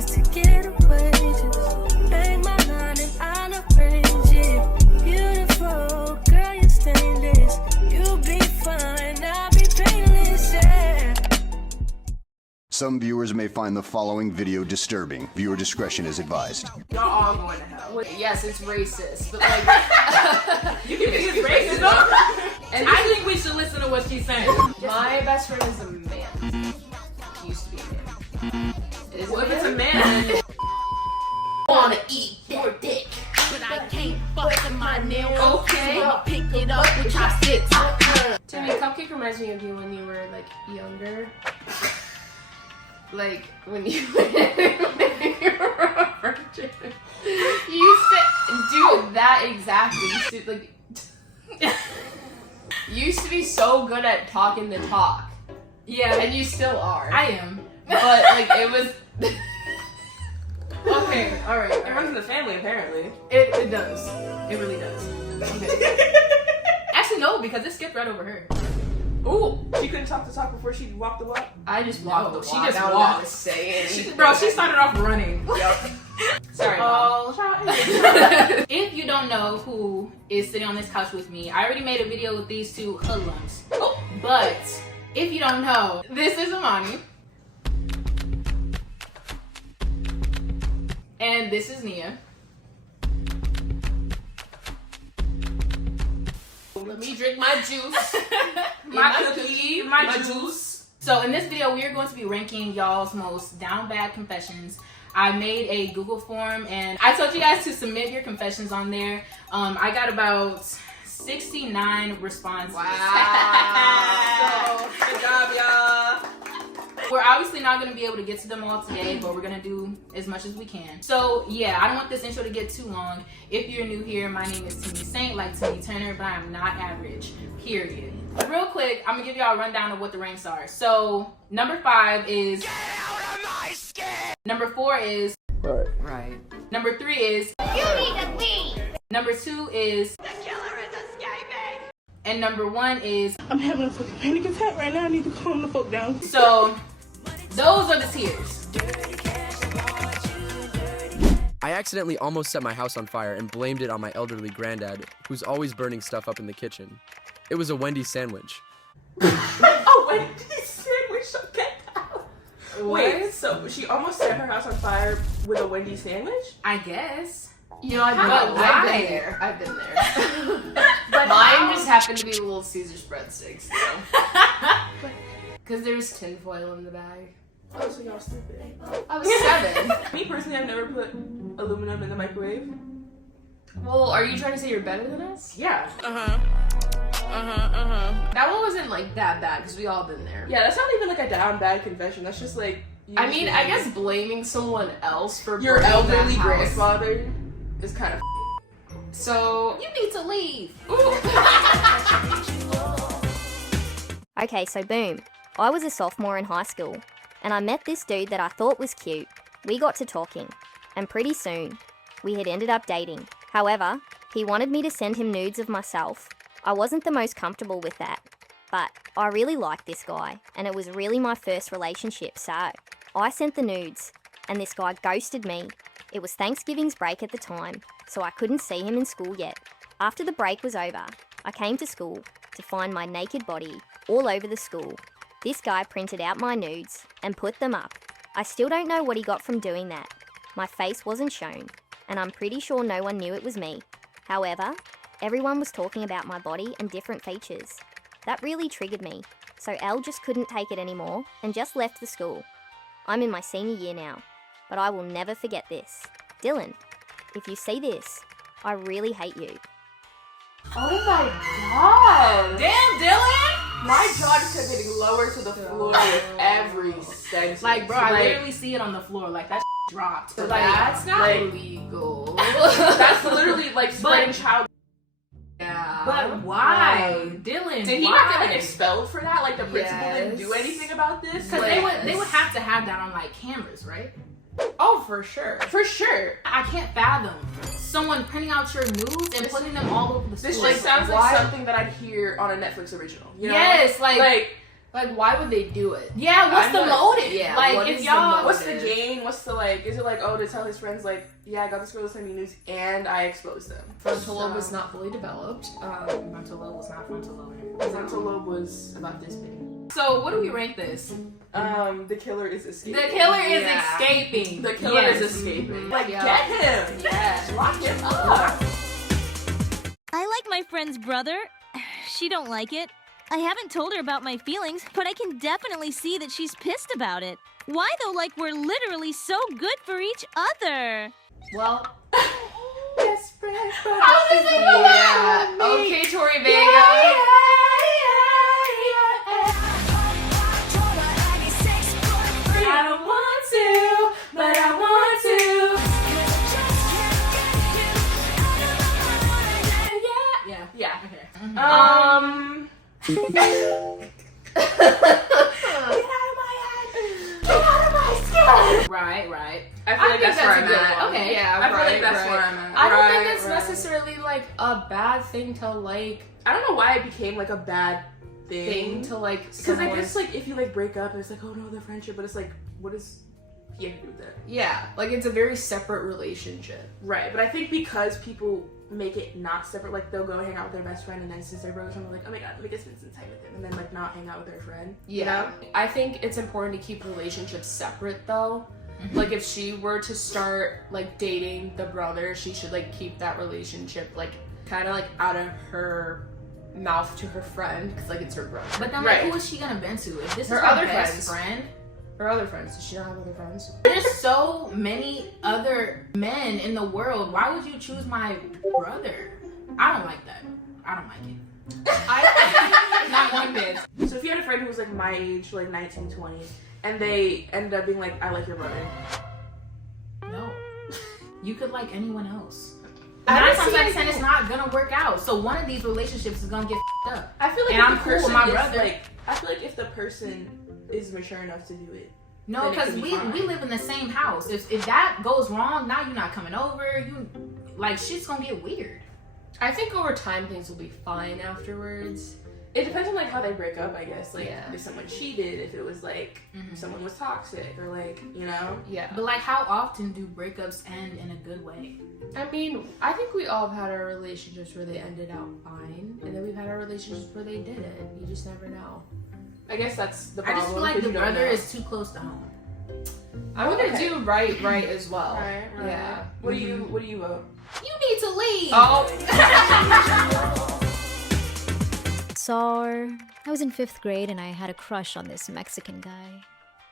just to get away. Just bang my line and I'll arrange it. Beautiful girl, you're stainless. You'll be fine, I'll be painless, yeah. Some viewers may find the following video disturbing. Viewer discretion is advised. Y'all all going to hell. Yes, it's racist, but like, You can think it's racist, though? And I think we should listen to what she's saying. my best friend is a man. He used to be a man. Is Well, if it's a man, wanna eat your dick, But I can't fuck with my nails. okay? So I'll pick it up with chopsticks. Timi, Cupcake reminds me of you when you were like younger. Like when you were a virgin. You used to do that exactly. You used to like. You used to be so good at talking the talk. Yeah, And you still are. I am. But like it was. Okay, alright. it runs in the family, apparently. It does. It really does. Okay. Actually, no, because it skipped right over her. Ooh, she couldn't talk the talk before she walked the walk. I just walked the No, walk. she just I don't walked. know what to say. Bro, she started off running. Sorry, Mom. If you don't know who is sitting on this couch with me, I already made a video with these two hoodlums. Oh. But if you don't know, this is Amani. And this is Nia. Let me drink my juice. My cookie, my juice. So in this video, we are going to be ranking y'all's most down bad confessions. I made a Google form and I told you guys to submit your confessions on there. I got about 69 responses. Wow. So, Good job, y'all. we're obviously not going to be able to get to them all today, but we're going to do as much as we can. So yeah, I don't want this intro to get too long. If you're new here, my name is Timi Saint, like Timi Turner, but I am not average, period. Real quick, I'm going to give y'all a rundown of what the ranks are. So number 5 is... Get out of my skin! Number 4 is... Right. Number 3 is... You need to leave. Number 2 is... The killer is escaping. And number 1 is... I'm having a fucking panic attack right now. I need to calm the fuck down. So those are the tiers. I accidentally almost set my house on fire and blamed it on my elderly granddad, who's always burning stuff up in the kitchen. It was a Wendy's sandwich. Oh, Wendy's sandwich. Get out. What? Wait, so she almost set her house on fire with a Wendy's sandwich? I guess. You know, I've How? been Why? there. I've been there. But Mine just happened to be Little Caesars breadsticks, though. Because there's tinfoil in the bag. Oh, so y'all stupid. I was 7. Me personally, I've never put aluminum in the microwave. Well, are you trying to say you're better than us? Yeah. That one wasn't like that bad because we all been there. Yeah, that's not even like a down bad confession. That's just like. you I just mean, being- I guess blaming someone else for your burning that elderly house. grandfather is kind of. So You need to leave. Okay, so boom. I was a sophomore in high school, and I met this dude that I thought was cute. We got to talking, and pretty soon, we had ended up dating. However, he wanted me to send him nudes of myself. I wasn't the most comfortable with that, but I really liked this guy, and it was really my first relationship, so I sent the nudes, and this guy ghosted me. It was Thanksgiving's break at the time, so I couldn't see him in school yet. After the break was over, I came to school to find my naked body all over the school. This guy printed out my nudes and put them up. I still don't know what he got from doing that. My face wasn't shown, and I'm pretty sure no one knew it was me. However, everyone was talking about my body and different features. That really triggered me, so Elle just couldn't take it anymore and just left the school. I'm in my senior year now, but I will never forget this. Dylan, if you see this, I really hate you. Oh my god! Damn, Dylan! My jaw just kept getting lower to the floor with every sentence. Like, bro, I literally see it on the floor. Like, that dropped. So Like, that's not like- legal. that's literally like spreading child. Yeah. but why? Dylan, Did he why? not get like expelled for that? Like the principal didn't do Yes. anything about this? Because Like, they would have to have that on, like, cameras, right? oh, for sure, for sure. I can't fathom someone printing out your nudes and putting them all over the This school. just sounds Why- like something that I'd hear on a Netflix original. You know? Yes, like Like, why would they do it? Yeah, what's the motive? Yeah, like, what if is y'all, What's the gain? What's the like? Is it like, oh, to tell his friends like, yeah, I got this girl to send me news and I exposed them. Frontal lobe was not fully developed. frontal lobe was not frontal lobe. Frontal lobe was about this big. So, what do we rank this? The killer is escaping. The killer is escaping. The killer Yes. is escaping. Like, Yeah. get him. Yeah. Lock him up. I like my friend's brother. She don't like it. I haven't told her about my feelings, but I can definitely see that she's pissed about it. Why though, like we're literally so good for each other? Well, Desperate. How does it know yeah. about me? Okay, Tori Vega. I don't want to, but I want to. Yeah. Yeah. Okay. Get out of my skin. Right. I feel like that's where I'm a good at. one. Okay. Yeah, I feel right, like that's right. where I'm at. I don't Right, think it's right. necessarily like a bad thing to like I don't know why it became like a bad thing to like Because I someone. guess like if you like break up, it's like, oh no, the friendship, but it's like, what does he have to do with that? Yeah, like it's a very separate relationship. Right, but I think because people make it not separate, like they'll go hang out with their best friend and then since they're broken, they're like, oh my god, let me just spend some time with him, and then like not hang out with their friend. Yeah. You know? I think it's important to keep relationships separate though. Like if she were to start like dating the brother, she should like keep that relationship like kind of like out of her mouth to her friend because like it's her brother. But then, Right. like, who is she gonna vent to? If this Her is her other best friends. friend, Her other friends, does she not have other friends? there's so many other men in the world. Why would you choose my brother? I don't like that. I don't like it. Not one bit. So if you had a friend who was like my age, like 19, 20, and they ended up being like, I like your brother. No. You could like anyone else. I Nine don't times see out of 10, anything- it's not gonna work out. So one of these relationships is gonna get f***ed up. I feel like And if I'm the cool with person my is, brother. like, I feel like if the person is mature enough to do it. No, Then it because could be we fine. live in the same house. If that goes wrong, now you're not coming over. You like shit's gonna get weird. I think over time things will be fine afterwards. It depends on like how they break up, I guess. Like Yeah. if someone cheated, if it was like someone was toxic, or like, you know. Yeah. But like, how often do breakups end in a good way? I mean, I think we all have had our relationships where they ended out fine, and then we've had our relationships where they didn't. You just never know. I guess that's the I problem. just feel like 'cause the you don't brother know. is too close to home. I'm gonna Okay. do right as well. Right. Yeah. What do you vote? You need to leave. Oh. So, I was in 5th grade and I had a crush on this Mexican guy.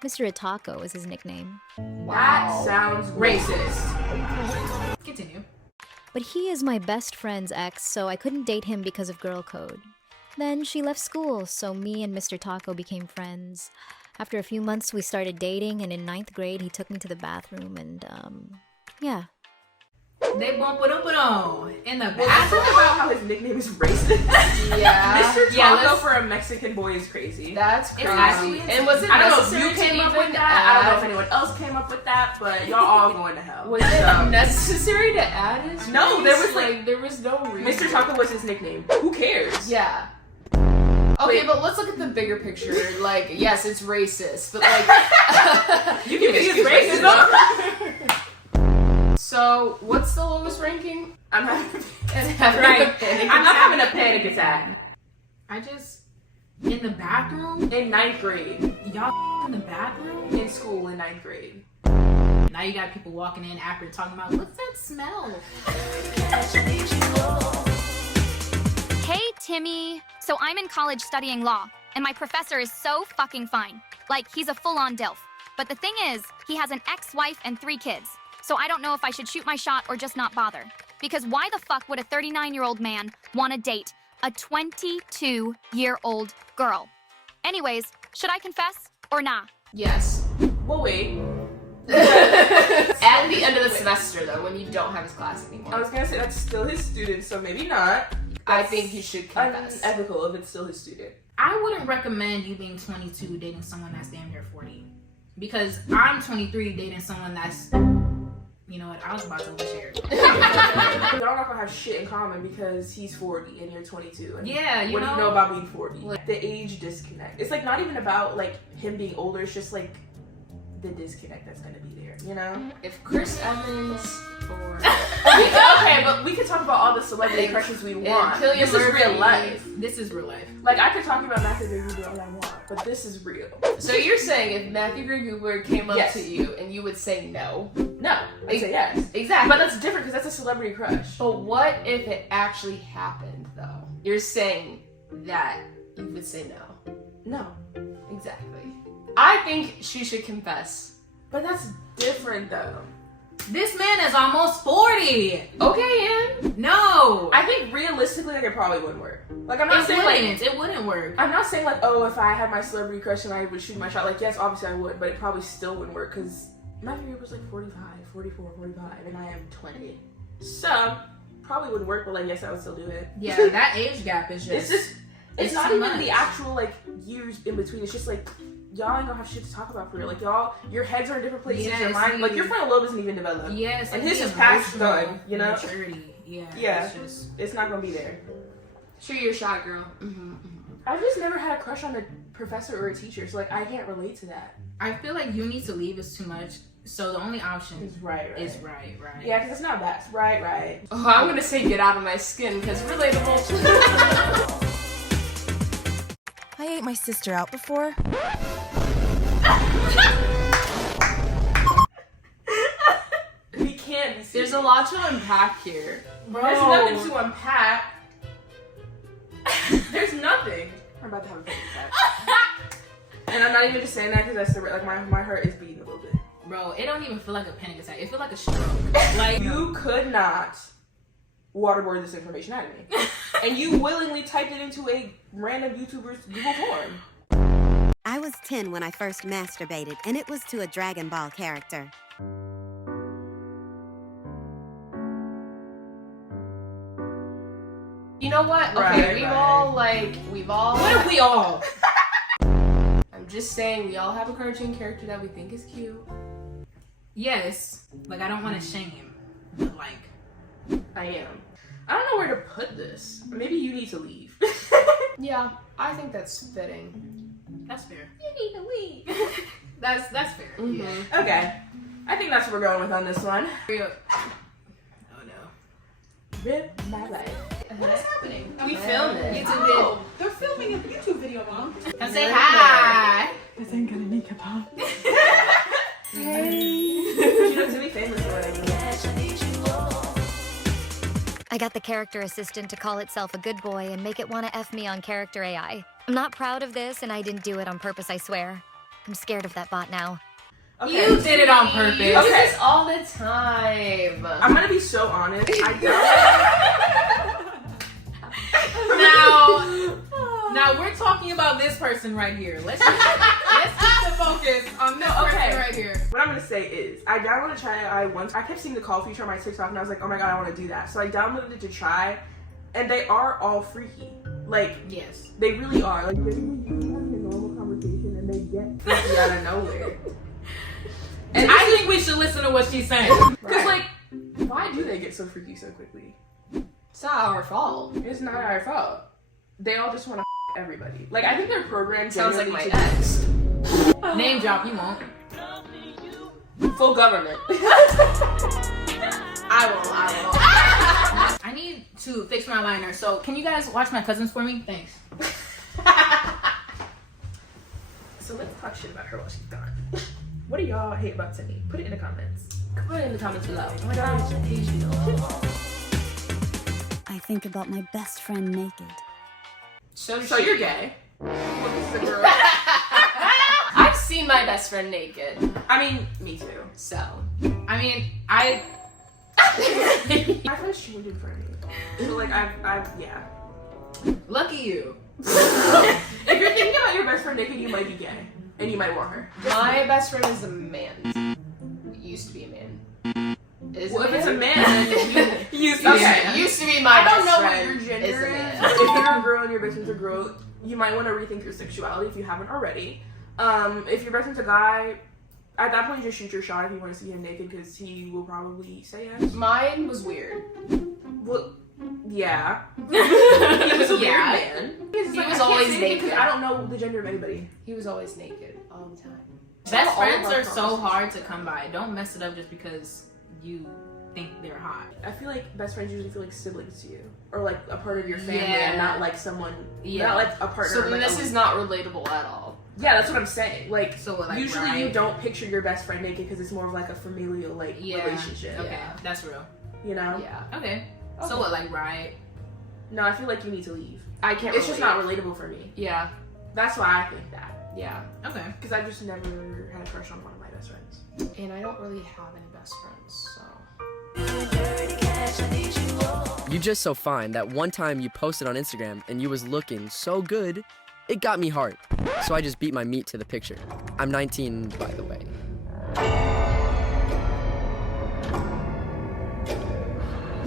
Mr. Ataco is his nickname. That sounds racist. Continue. But he is my best friend's ex, so I couldn't date him because of girl code. Then she left school, so me and Mr. Taco became friends. After a few months, we started dating, and in 9th grade, he took me to the bathroom, and, yeah. They bump it up and on in the Was this bathroom. about how his nickname is racist? Yeah. Mr. Yeah, Taco let's- for a Mexican boy is crazy. That's crazy. actually- And was it I don't know if necessary you to came up even with that. I don't know if add- anyone else came up with that, but y'all all going to hell. Was it necessary to add his No, race? there was, like- there was no reason. Mr. Taco was his nickname. Who cares? Yeah. Okay, Wait. but let's look at the bigger picture. Like, yes, it's racist, but like, You can be racist though. so what's the lowest ranking? I'm having, Right. I'm having a panic attack. I just in the bathroom. In 9th grade. Y'all in the bathroom. In school in 9th grade. Now you got people walking in after talking about what's that smell? Hey, Timi. So I'm in college studying law, and my professor is so fucking fine. Like, he's a full-on DILF. But the thing is, he has an ex-wife and 3 kids. So I don't know if I should shoot my shot or just not bother. Because why the fuck would a 39-year-old man want to date a 22-year-old girl? Anyways, should I confess or nah? Yes. Well, wait. At the end of the semester, though, when you don't have his class anymore, I was gonna say that's still his student, so maybe not. I think you should confess. Unethical if it's still his student. I wouldn't recommend you being 22 dating someone that's damn near 40. Because I'm 23 dating someone that's You know what? I was about to overshare. Y'all not gonna have shit in common because he's 40 and you're 22. And Yeah, what do you know about being 40? Like, the age disconnect. It's like not even about like him being older. It's just like the disconnect that's gonna be there. You know? If Chris Evans or Okay, but we could talk about all the celebrity crushes we want. This is real life. This is real life. Like I could talk about Matthew Gray all I want, but this is real. So you're saying if Matthew Gray Cooper came up Yes. to you and you would say no? No, I'd say yes. Exactly. But that's different because that's a celebrity crush. But what if it actually happened though? You're saying that you would say no. No. Exactly. I think she should confess. But that's different though. This man is almost 40. Okay, and No. I think realistically, like it probably wouldn't work. Like I'm not saying like it wouldn't work. I'm not saying like, oh, if I had my celebrity crush and I would shoot my shot, like yes, obviously I would, but it probably still wouldn't work because Matthew Gray was like 45, 44, 45, and I am 20. So probably wouldn't work, but like yes, I would still do it. Yeah, that age gap is just. It's not too even much. the actual like years in between. It's just like y'all ain't gonna have shit to talk about for real. Like y'all, your heads are in different places. Yes, your mind, like your frontal lobe isn't even developed. Yes, and like his the is past emotional done. You know. maturity. Yeah. Yeah. It's just. It's not gonna be there. shoot your shot, girl. I've just never had a crush on a professor or a teacher, so like I can't relate to that. I feel like you need to leave is too much. So the only option It's right. is right. Yeah, because it's not that. It's right. Oh, I'm gonna say get out of my skin because relatable. I ate my sister out before. We can't be serious. There's a lot to unpack here. Bro. There's nothing to unpack. There's nothing. I'm about to have a panic attack. And I'm not even just saying that because that's the like my heart is beating a little bit. Bro, it don't even feel like a panic attack. It feel like a stroke. Like You could not waterboard this information out of me. And you willingly typed it into a random YouTuber's Google form. I was 10 when I first masturbated, and it was to a Dragon Ball character. You know what? Okay, we've all. what if we all? I'm just saying, we all have a cartoon character that we think is cute. Yes. Like I don't want to shame, but like I am. I don't know where to put this. Maybe you need to leave. Yeah, I think that's fitting. that's fair. You need to leave. That's fair. Mm-hmm. Yeah. Okay. I think that's what we're going with on this one. Oh no. Rip my life. What is happening? We filmed it. Oh, they're filming a YouTube video, Mom. Come say hi. This ain't gonna make it pop. Hey. She looks really famous for what I mean. I got the character assistant to call itself a good boy and make it want to F me on character AI. I'm not proud of this, and I didn't do it on purpose, I swear. I'm scared of that bot now. Okay. You did it on purpose. You do this all the time. I'm gonna be so honest. Now we're talking about this person right here. Let's keep the focus on this person right here. What I'm gonna say is, I downloaded Try AI once. I kept seeing the call feature on my TikTok, and I was like, oh my god, I want to do that. So I downloaded it to try, and they are all freaky. Like, yes, they really are. Like, they're having a normal conversation, and they get freaky out of nowhere. and I think we should listen to what she's saying. Because, like, why do they get so freaky so quickly? It's not our fault. It's not our fault. They all just want to everybody. Like, I think they're programmed. Sounds like my to ex. Name drop, you won't. Full government. I will. I need to fix my liner, so can you guys watch my cousins for me? Thanks. So let's talk shit about her while she's gone. What do y'all hate about Timi? Put it in the comments. Put it in the comments below. Oh my god, I hate you. I think about my best friend naked. So you're gay. I've seen my best friend naked. I mean, me too. So. I mean, my friend's changing for me. So like, yeah. lucky you. If you're thinking about your best friend naked, you might be gay. And you might want her. My best friend is a man. Used to be a man. Well, if it's a man, then used to be my best friend. I don't know what your gender is a is. man. If you're a girl and your best friend's a girl, you might want to rethink your sexuality if you haven't already. If your best friend's a guy, At that point, just shoot your shot if you want to see him naked, because he will probably say yes. Mine was weird. Well, yeah. He was a weird man. He was always naked. I don't know the gender of anybody. He was always naked all the time. Best friends are so hard to come by. Don't mess it up just because you think they're hot. I feel like best friends usually feel like siblings to you, or like a part of your family, and not like someone, not like a partner. So then like this is not relatable at all. Yeah, that's what I'm saying. Like, so like usually you don't picture your best friend naked because it's more of like a familial like relationship. Okay, that's real. You know? Yeah. Okay. So what, like Riot? No, I feel like you need to leave. I can't. It's just not relatable for me. Yeah. That's why I think that. Yeah. Okay. Because I just never had a crush on one of my best friends. And I don't really have any best friends, so. You just so fine that one time you posted on Instagram and you was looking so good, it got me hard. So I just beat my meat to the picture. I'm 19, by the way.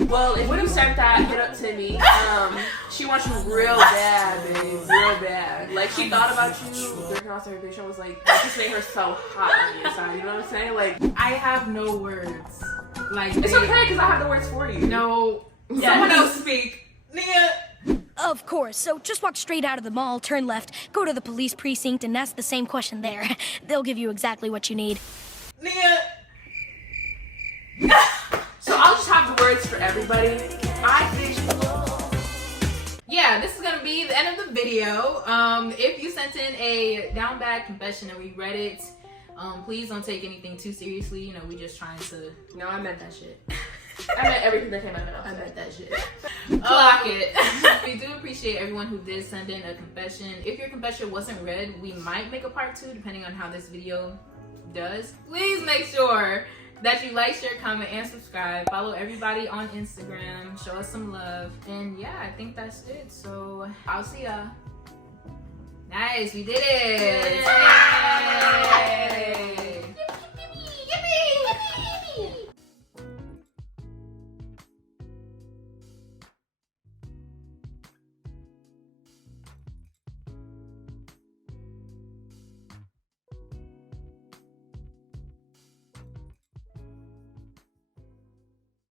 Well, if you sent that, hit up Timi. She wants you real bad, babe. Real bad. Like, she thought about you. Working off her picture was like, that just made her so hot on the inside. You know what I'm saying? Like, I have no words. Like, it's okay because I have the words for you. No. Yes. Someone else speak. Nia. Of course, so just walk straight out of the mall, turn left, go to the police precinct, and ask the same question there. They'll give you exactly what you need. Nia. So I'll just have the words for everybody. I think. Yeah, this is gonna be the end of the video. If you sent in a down bad confession and we read it, please don't take anything too seriously. You know, we just trying to. No, I meant that shit. I meant everything that came out of my mouth. I meant that shit. Clock it. We do appreciate everyone who did send in a confession. If your confession wasn't read, we might make a part 2 depending on how this video does. Please make sure that you like, share, comment, and subscribe. Follow everybody on Instagram. Show us some love. And yeah, I think that's it. So I'll see ya. Nice, we did it. Yay.